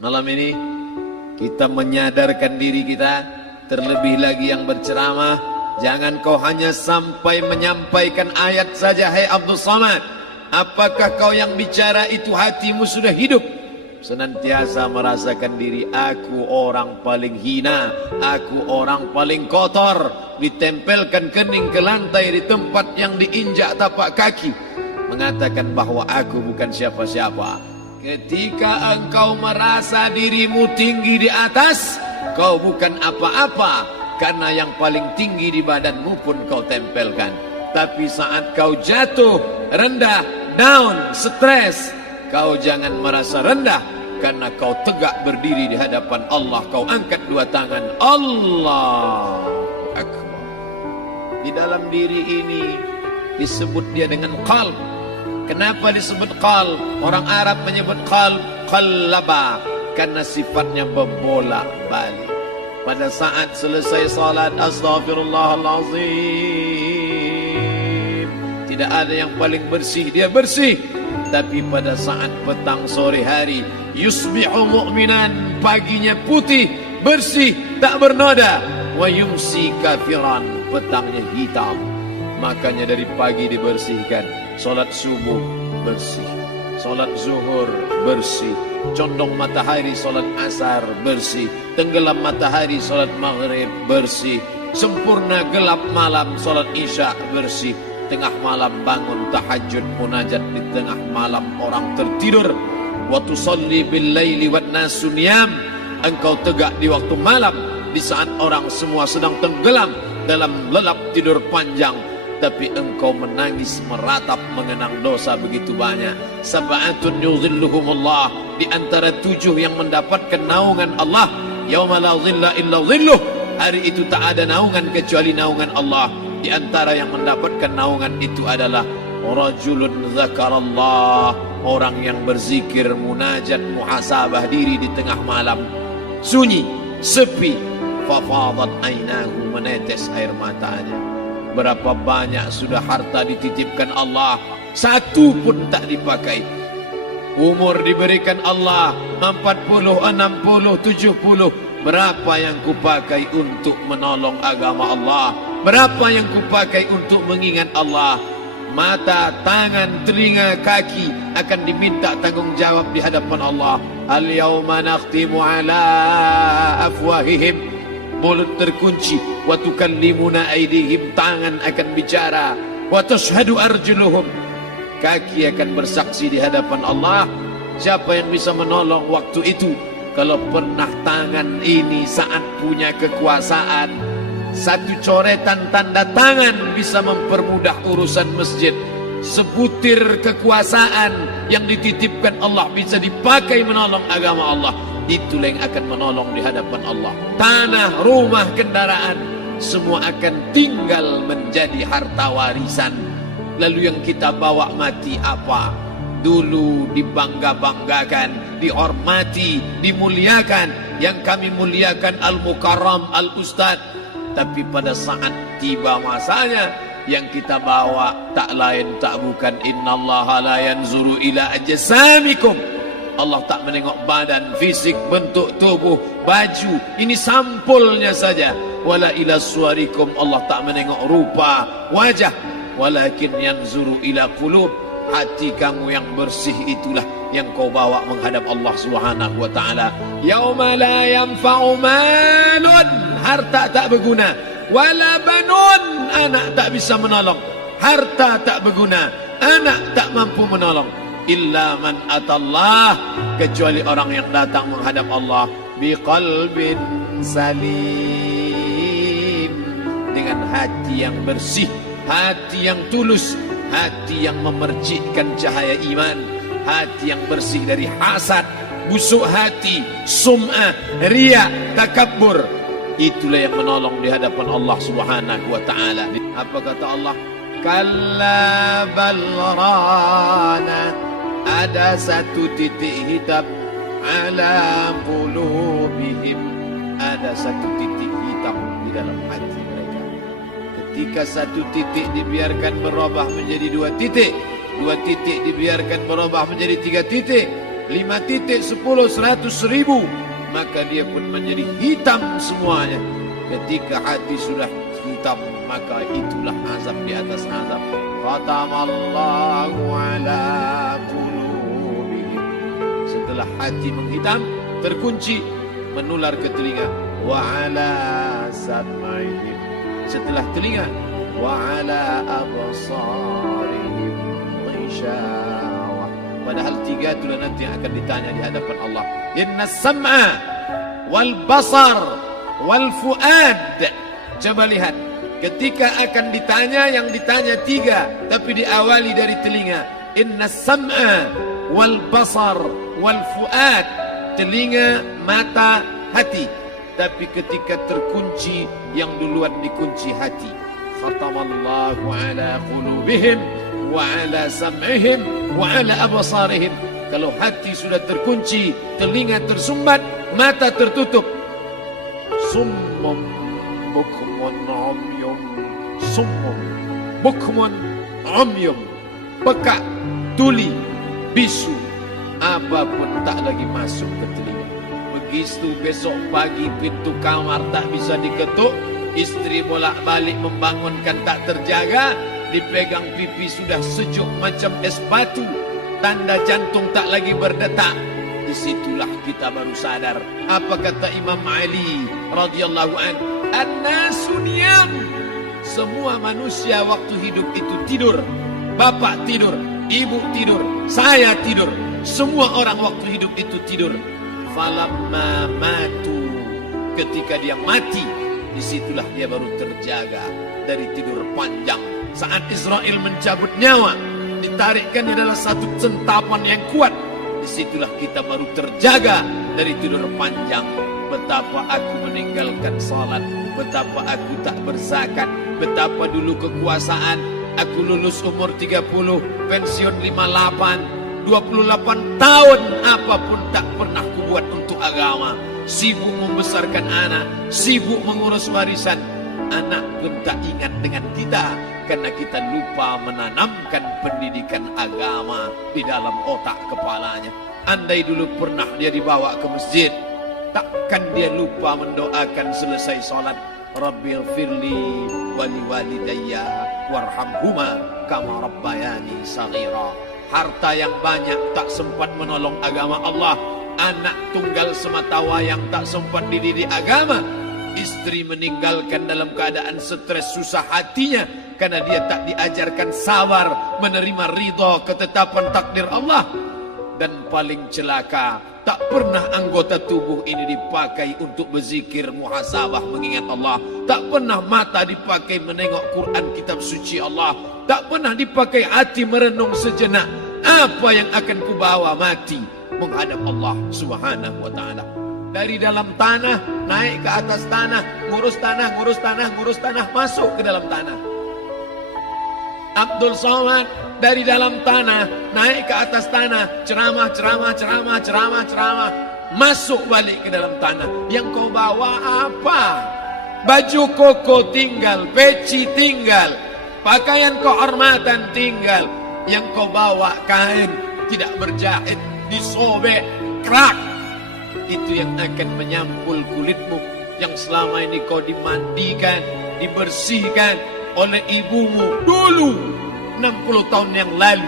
Malam ini kita menyadarkan diri kita, terlebih lagi yang berceramah, jangan kau hanya sampai menyampaikan ayat saja. Hai Abdul Samad, apakah kau yang bicara itu hatimu sudah hidup? Senantiasa merasakan diri, aku orang paling hina, aku orang paling kotor, ditempelkan kening ke lantai di tempat yang diinjak tapak kaki, mengatakan bahwa aku bukan siapa-siapa. Ketika engkau merasa dirimu tinggi di atas, kau bukan apa-apa, karena yang paling tinggi di badanmu pun kau tempelkan. Tapi saat kau jatuh, rendah, down, stres, kau jangan merasa rendah, karena kau tegak berdiri di hadapan Allah. Kau angkat dua tangan, Allah Akbar. Di dalam diri ini disebut dia dengan qalb. Kenapa disebut qalb? Orang Arab menyebut qalb qallaba, karena sifatnya berbolak-balik. Pada saat selesai salat, astaghfirullahalazim, tidak ada yang paling bersih, dia bersih. Tapi pada saat petang sore hari, yusbihu mu'minan, paginya putih, bersih, tak bernoda. Wa yumsi kafiran, petangnya hitam. Makanya dari pagi dibersihkan. Solat subuh bersih, solat zuhur bersih, condong matahari solat asar bersih, tenggelam matahari solat maghrib bersih, sempurna gelap malam solat isya bersih, tengah malam bangun tahajud munajat di tengah malam orang tertidur. Wa tusalli bil laili wan nasu niyam, engkau tegak di waktu malam di saat orang semua sedang tenggelam dalam lelap tidur panjang, tapi engkau menangis meratap mengenang dosa begitu banyak. Sab'atun yuzilluhumullah, di antara 7 yang mendapatkan naungan Allah. Yauma la zilla illa zilluh, hari itu tak ada naungan kecuali naungan Allah. Di antara yang mendapatkan naungan itu adalah rajulun zakarallah, orang yang berzikir, munajat, muhasabah diri di tengah malam, sunyi, sepi, fafadat ainahu, menetes air matanya. Berapa banyak sudah harta dititipkan Allah, satu pun tak dipakai. Umur diberikan Allah 40, 60, 70. Berapa yang kupakai untuk menolong agama Allah? Berapa yang kupakai untuk mengingat Allah? Mata, tangan, telinga, kaki akan diminta tanggung jawab di hadapan Allah. Al-yawma nakhtimu ala afwahihim, mulut terkunci. Wa tukallimuna aydihim, tangan akan bicara. Wa tashhadu arjuluhum, kaki akan bersaksi di hadapan Allah. Siapa yang bisa menolong waktu itu? Kalau pernah tangan ini saat punya kekuasaan, satu coretan tanda tangan bisa mempermudah urusan masjid. Sebutir kekuasaan yang dititipkan Allah bisa dipakai menolong agama Allah. Itulah yang akan menolong di hadapan Allah. Tanah, rumah, kendaraan, semua akan tinggal menjadi harta warisan. Lalu yang kita bawa mati apa? Dulu dibangga-banggakan, dihormati, dimuliakan. Yang kami muliakan Al-Mukarram, Al-Ustadz. Tapi pada saat tiba masanya, yang kita bawa tak lain tak bukan innallaha la yanzuru ila ajsamikum. Allah tak menengok badan, fisik, bentuk tubuh, baju. Ini sampulnya saja. Wala ila suwarikum, Allah tak menengok rupa, wajah. Walakin yanzuru ila qulub, hati kamu yang bersih itulah yang kau bawa menghadap Allah Subhanahu wa taala. Yauma la yanfa'u malun, harta tak berguna, wala banun, anak tak bisa menolong. Harta tak berguna, anak tak mampu menolong. Illa man atallah, kecuali orang yang datang menghadap Allah biqalbin salim, dengan hati yang bersih, hati yang tulus, hati yang memercikkan cahaya iman, hati yang bersih dari hasad, busuk hati, sum'ah, riya, takabbur. Itulah yang menolong di hadapan Allah Subhanahu wa taala. Apa kata Allah? Kalla bal rana, ada satu titik hitam, ala qulubihim, ada satu titik hitam di dalam hati mereka. Ketika satu titik dibiarkan berubah menjadi 2 titik, 2 titik dibiarkan berubah menjadi 3 titik, 5 titik, 10, 100, 1000, maka dia pun menjadi hitam semuanya. Ketika hati sudah hitam, maka itulah azab di atas azab. Khatamallahu ala qulubihim. Setelah hati menghitam, terkunci, menular ke telinga. Wa ala sam'ihim. Setelah telinga, wa ala absarihim ghishawah. Padahal 3 itulah nanti yang akan ditanya di hadapan Allah. Inna sam'a wal basar wal fuad. Coba lihat, ketika akan ditanya, yang ditanya 3, tapi diawali dari telinga. Inna sam'a wal basar wal fuad. Telinga, mata, hati. Tapi ketika terkunci, yang duluan dikunci hati. Khatamallahu ala qulubihim wa ala sam'ihim wa ala absarihim. Kalau hati sudah terkunci, telinga tersumbat, mata tertutup. Summum bukmun umyum. Summum bukmun umyum. Peka, tuli, bisu, apapun tak lagi masuk ke telinga. Begitu besok pagi pintu kamar tak bisa diketuk, istri bolak-balik membangunkan tak terjaga, dipegang pipi sudah sejuk macam es batu, tanda jantung tak lagi berdetak. Disitulah kita baru sadar apa kata Imam Ali radhiyallahu anhu, an-nasu niyam. Semua manusia waktu hidup itu tidur. Bapak tidur, ibu tidur, saya tidur. Semua orang waktu hidup itu tidur. Falamma matu, ketika dia mati, disitulah dia baru terjaga dari tidur panjang. Saat Israel mencabut nyawa, ditarikkan di dalam satu centapan yang kuat, disitulah kita baru terjaga dari tidur panjang. Betapa aku meninggalkan salat, betapa aku tak berzakat, betapa dulu kekuasaan, aku lulus umur 30, pensiun 58, 28 tahun, apapun tak pernah kubuat untuk agama. Sibuk membesarkan anak, sibuk mengurus warisan. Anak pun tak ingat dengan kita, karena kita lupa menanamkan pendidikan agama di dalam otak kepalanya. Andai dulu pernah dia dibawa ke masjid, takkan dia lupa mendoakan selesai sholat, Rabbighfirli wali walidayya warhamhuma kama rabbayani saghira. Harta yang banyak tak sempat menolong agama Allah. Anak tunggal semata wayang tak sempat dididik agama. Istri meninggalkan dalam keadaan stres susah hatinya, karena dia tak diajarkan sabar menerima ridha ketetapan takdir Allah. Dan paling celaka, tak pernah anggota tubuh ini dipakai untuk berzikir, muhasabah, mengingat Allah. Tak pernah mata dipakai menengok Quran, kitab suci Allah. Tak pernah dipakai hati merenung sejenak. Apa yang akan kubawa mati menghadap Allah subhanahu wa ta'ala. Dari dalam tanah, naik ke atas tanah, ngurus tanah, ngurus tanah, ngurus tanah, masuk ke dalam tanah. Abdul Somad dari dalam tanah, naik ke atas tanah, ceramah, ceramah, ceramah, ceramah, ceramah, masuk balik ke dalam tanah. Yang kau bawa apa? Baju koko tinggal, peci tinggal, pakaian kehormatan tinggal. Yang kau bawa kain tidak berjahit, disobek, kerak. Itu yang akan menyampul kulitmu, yang selama ini kau dimandikan, dibersihkan oleh ibumu dulu 60 tahun yang lalu.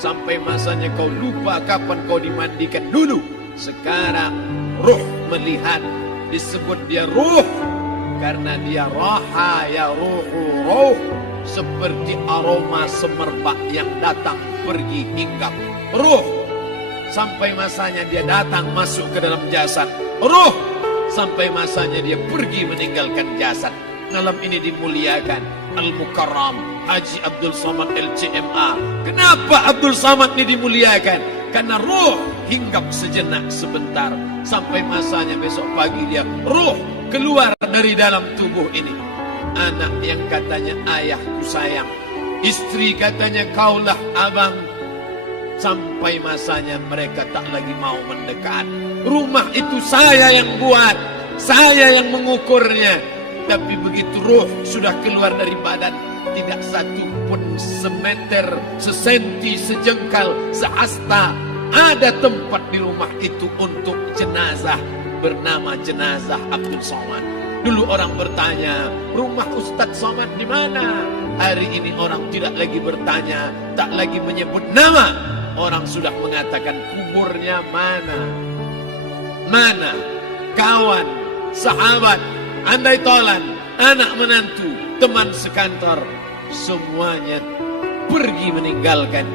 Sampai masanya kau lupa kapan kau dimandikan dulu. Sekarang ruh melihat, disebut dia ruh karena dia raha ya ruhu ruh, seperti aroma semerbak yang datang pergi hinggap. Ruh sampai masanya dia datang masuk ke dalam jasad. Ruh sampai masanya dia pergi meninggalkan jasad. Malam ini dimuliakan Al-Mukarram Haji Abdul Somad LCMA. Kenapa Abdul Somad ini dimuliakan? Karena ruh hinggap sejenak sebentar, sampai masanya besok pagi dia ruh keluar dari dalam tubuh ini. Anak yang katanya ayahku sayang, istri katanya kaulah abang, sampai masanya mereka tak lagi mau mendekat. Rumah itu saya yang buat, saya yang mengukurnya. Tapi begitu ruh sudah keluar dari badan, tidak satu pun semeter, sesenti, sejengkal, sehasta ada tempat di rumah itu untuk jenazah bernama jenazah Abdul Somad. Dulu orang bertanya, rumah Ustadz Somad di mana? Hari ini orang tidak lagi bertanya, tak lagi menyebut nama. Orang sudah mengatakan kuburnya mana. Mana? Kawan, sahabat, andai tolan, anak menantu, teman sekantor, semuanya pergi meninggalkan.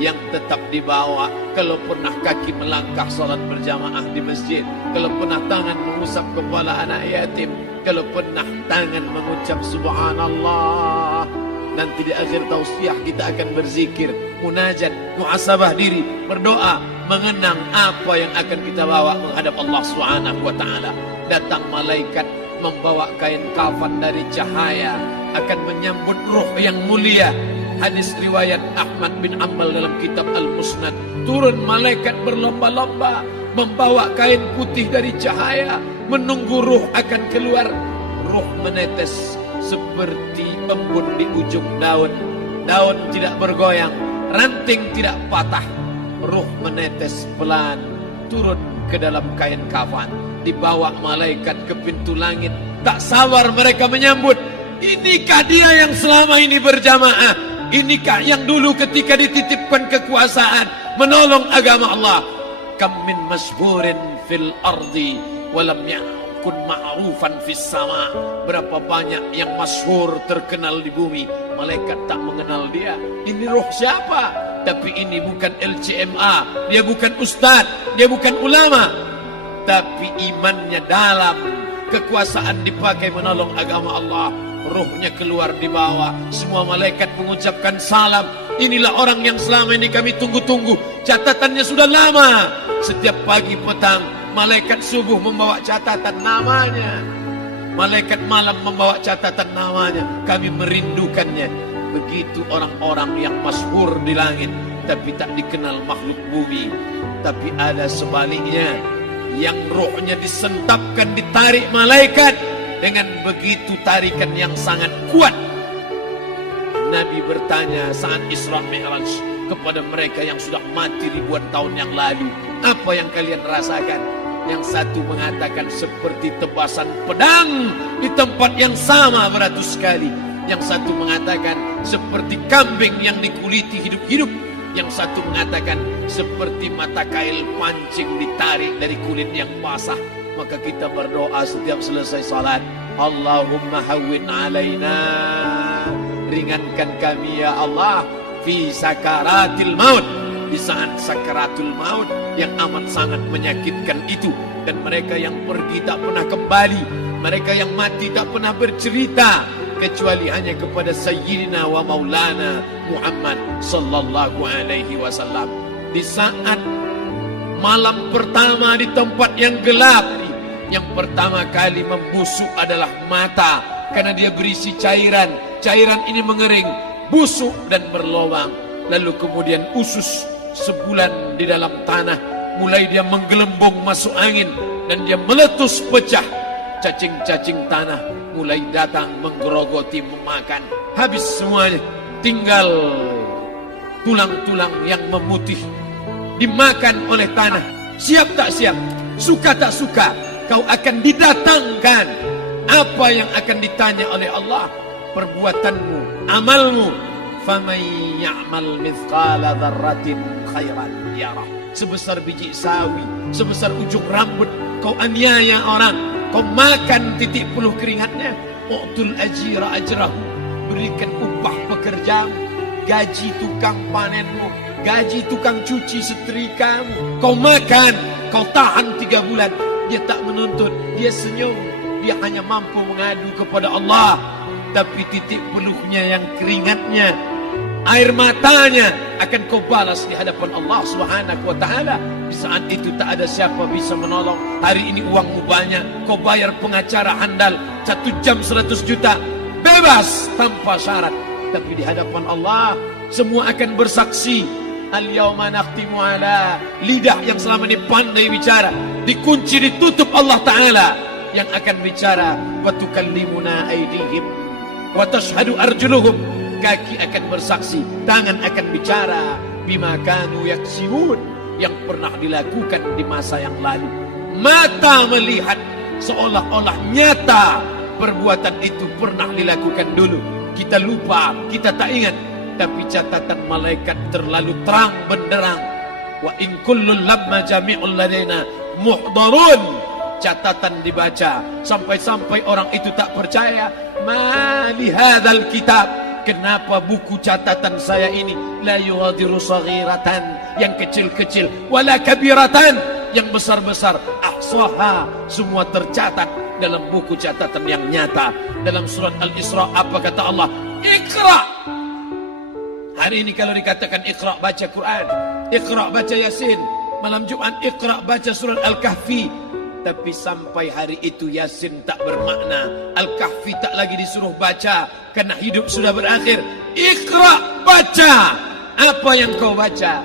Yang tetap dibawa, kalau pernah kaki melangkah salat berjamaah di masjid, kalau pernah tangan mengusap kepala anak yatim, kalau pernah tangan mengucap subhanallah. Nanti di akhir tausiah kita akan berzikir, munajat, muhasabah diri, berdoa, mengenang apa yang akan kita bawa menghadap Allah Subhanahu wa taala. Datang malaikat membawa kain kafan dari cahaya, akan menyambut ruh yang mulia. Hadis riwayat Ahmad bin Ambal dalam kitab Al-Musnad. Turun malaikat berlomba-lomba membawa kain putih dari cahaya, menunggu ruh akan keluar. Ruh menetes seperti embun di ujung daun. Daun tidak bergoyang, ranting tidak patah. Ruh menetes pelan turun ke dalam kain kafan, dibawa malaikat ke pintu langit. Tak sabar mereka menyambut. Inikah dia yang selama ini berjamaah? Inikah yang dulu ketika dititipkan kekuasaan menolong agama Allah? Kam min masyhurin fil ardi walam yakun ma'rufan fis sama. Berapa banyak yang masyhur terkenal di bumi, malaikat tak mengenal dia. Ini roh siapa? Tapi ini bukan LCMA, dia bukan ustaz, dia bukan ulama, tapi imannya dalam. Kekuasaan dipakai menolong agama Allah. Ruhnya keluar di bawah. Semua malaikat mengucapkan salam. Inilah orang yang selama ini kami tunggu-tunggu. Catatannya sudah lama. Setiap pagi petang malaikat subuh membawa catatan namanya, malaikat malam membawa catatan namanya. Kami merindukannya. Begitu orang-orang yang masyhur di langit tapi tak dikenal makhluk bumi. Tapi ada sebaliknya, yang rohnya disentapkan, ditarik malaikat dengan begitu tarikan yang sangat kuat. Nabi bertanya saat Isra Mi'raj kepada mereka yang sudah mati ribuan tahun yang lalu, apa yang kalian rasakan? Yang satu mengatakan seperti tebasan pedang di tempat yang sama beratus kali. Yang satu mengatakan seperti kambing yang dikuliti hidup-hidup. Yang satu mengatakan seperti mata kail pancing ditarik dari kulit yang basah. Maka kita berdoa setiap selesai salat, Allahumma hawwin alaina, ringankan kami ya Allah, fi sakaratil maut, di saat sakaratul maut yang amat sangat menyakitkan itu. Dan mereka yang pergi tak pernah kembali, mereka yang mati tak pernah bercerita kecuali hanya kepada Sayyidina wa Maulana Muhammad sallallahu alaihi wasallam. Di saat malam pertama di tempat yang gelap, yang pertama kali membusuk adalah mata, karena dia berisi cairan. Cairan ini mengering, busuk dan berlubang. Lalu kemudian usus sebulan di dalam tanah, mulai dia menggelembung masuk angin dan dia meletus pecah. Cacing-cacing tanah mulai datang menggerogoti, memakan. Habis semuanya, tinggal tulang-tulang yang memutih dimakan oleh tanah. Siap tak siap, suka tak suka, kau akan didatangkan. Apa yang akan ditanya oleh Allah? Perbuatanmu, amalmu. Faman ya'mal mithqala dzarratin khairan yarah. Sebesar biji sawi, sebesar ujung rambut, kau aniaya orang, kau makan titik puluh keringatnya. U'tul ajira ajrahu, berikan upah pekerjamu, gaji tukang panenmu, gaji tukang cuci setrikamu. Kau makan, kau tahan 3 bulan. Dia tak menuntut, dia senyum. Dia hanya mampu mengadu kepada Allah. Tapi titik peluhnya yang keringatnya, air matanya akan kau balas di hadapan Allah Subhanahu wa ta'ala. Di saat itu tak ada siapa bisa menolong. Hari ini uangmu banyak, kau bayar pengacara handal 1 jam 100 juta, bebas tanpa syarat. Tapi di hadapan Allah semua akan bersaksi. Al-yawma nakhtimu ala, lidah yang selama ini pandai bicara dikunci, ditutup Allah Ta'ala yang akan bicara. Wa tukallimuna aydihim wa tashhadu arjuluhum, kaki akan bersaksi, tangan akan bicara. Bima kanu yaksibun, yang pernah dilakukan di masa yang lalu. Mata melihat seolah-olah nyata perbuatan itu pernah dilakukan dulu. Kita lupa, kita tak ingat, tapi catatan malaikat terlalu terang benderang. Wa in kullun lamma jami'ul ladaina muhdarun. Catatan dibaca sampai-sampai orang itu tak percaya. Ma li hadzal kitab, kenapa buku catatan saya ini la yughadiru saghiratan, yang kecil-kecil, wala kabiratan, yang besar-besar, ahsaha, semua tercatat dalam buku catatan yang nyata. Dalam surat Al-Isra apa kata Allah? Iqra. Hari ini kalau dikatakan Iqra, baca Quran, Iqra, baca Yasin. Malam Jumat Iqra, baca surat Al-Kahfi. Tapi sampai hari itu Yasin tak bermakna, Al-Kahfi tak lagi disuruh baca karena hidup sudah berakhir. Iqra, baca. Apa yang kau baca?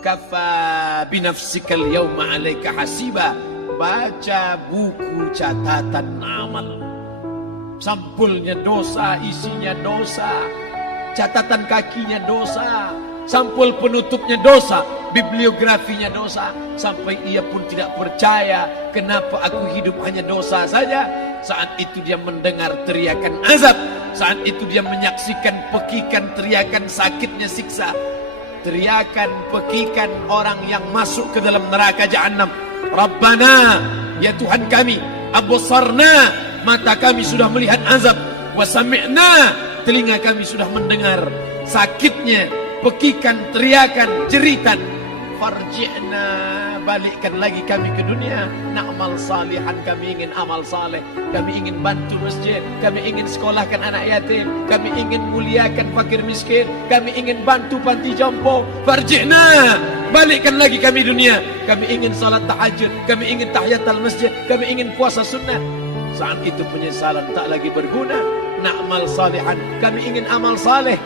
Kafa binafsikal yawma alaika hasiba. Baca buku catatan amal. Sampulnya dosa, isinya dosa. Catatan kakinya dosa. Sampul penutupnya dosa, bibliografinya dosa. Sampai ia pun tidak percaya, kenapa aku hidup hanya dosa saja. Saat itu dia mendengar teriakan azab. Saat itu dia menyaksikan pekikan teriakan sakitnya siksa. Teriakan pekikan orang yang masuk ke dalam neraka Jahannam. Rabbana, ya Tuhan kami, absarna, mata kami sudah melihat azab. Wa sami'na, telinga kami sudah mendengar sakitnya pekikan, teriakan, jeritan. Farji'na, balikkan lagi kami ke dunia. Na'mal salihan, kami ingin amal saleh. Kami ingin bantu masjid. Kami ingin sekolahkan anak yatim. Kami ingin muliakan fakir miskin. Kami ingin bantu panti jompo. Farji'na, balikkan lagi kami dunia. Kami ingin salat tahajud. Kami ingin tahiyatul masjid. Kami ingin puasa sunnah. Saat itu penyesalan tak lagi berguna. Na'mal salihan, kami ingin amal saleh.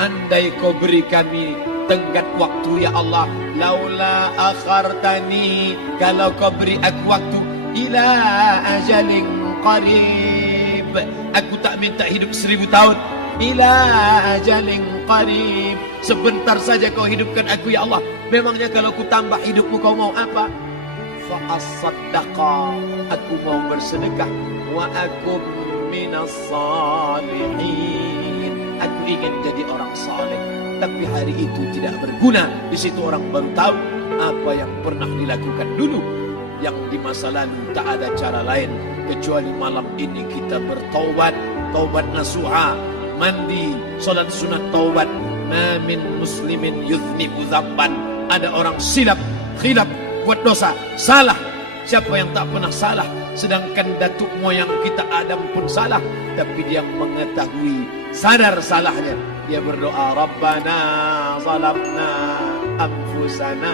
Andai kau beri kami tenggat waktu ya Allah, laula akhartani, kalau kau beri aku waktu, ila ajalin qarib, aku tak minta hidup 1000 tahun, ila ajalin qarib, sebentar saja kau hidupkan aku ya Allah. Memangnya kalau ku tambah hidupmu kau mau apa? Fa as-saddaqa, aku mau bersedekah, wa akum minas salihin, aku ingin jadi orang saleh. Tapi hari itu tidak berguna. Di situ orang baru tahu apa yang pernah dilakukan dulu, yang di masa lalu tak ada cara lain kecuali malam ini kita bertaubat, taubat nasuha, mandi, salat sunat taubat. Ma min muslimin yuznibu dzamban, ada orang silap, khilaf, buat dosa, salah. Siapa yang tak pernah salah? Sedangkan datuk moyang kita Adam pun salah, tapi dia mengetahui, sadar salahnya. Dia berdoa, Rabbana zalamna anfusana,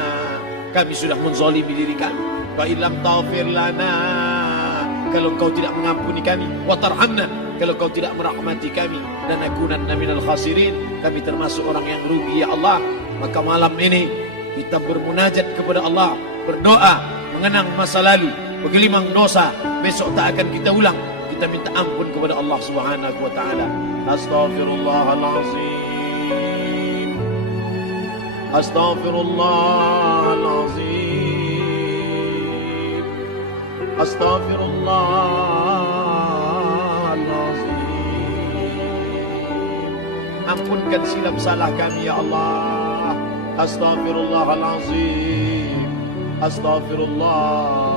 kami sudah menzalimi diri kami. Wa illam taghfir lana, kalau kau tidak mengampuni kami. Wa tarhamna, kalau kau tidak merahmati kami. Dan nakunanna minal khasirin, kami termasuk orang yang rugi ya Allah. Maka malam ini kita bermunajat kepada Allah, berdoa, mengenang masa lalu, bergelimang dosa, besok tak akan kita ulang. Kita minta ampun kepada Allah Subhanahu wa taala. Astaghfirullahalazim. Astaghfirullahalazim. Astaghfirullahalazim. Ampunkan silap salah kami ya Allah. Astaghfirullahalazim. Astaghfirullah.